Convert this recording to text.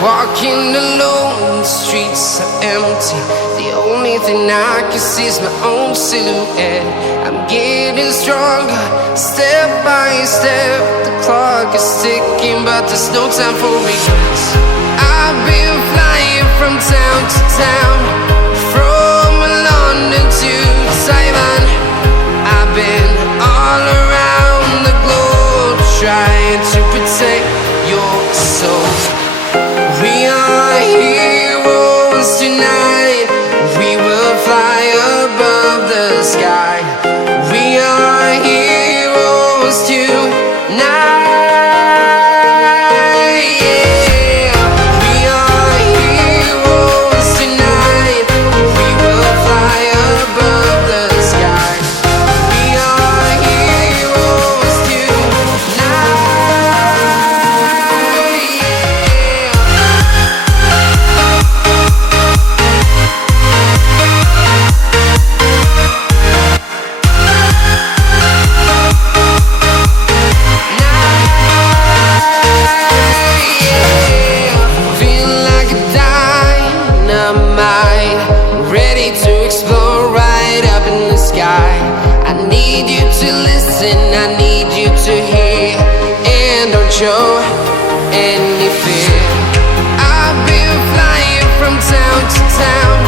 Walking alone, the streets are empty. The only thing I can see is my own silhouette. I'm getting stronger, step by step. The clock is ticking, but there's no time for regrets. I've been flying from town to town, from London to Taiwan. I've been all around the globe, trying to protect your soul. We are heroes tonight. We will fly above the sky. We are heroes tonight. Yeah. We are heroes tonight. We will fly above the sky. We are heroes tonight. I need you to hear, and don't show any fear. I've been flying from town to town,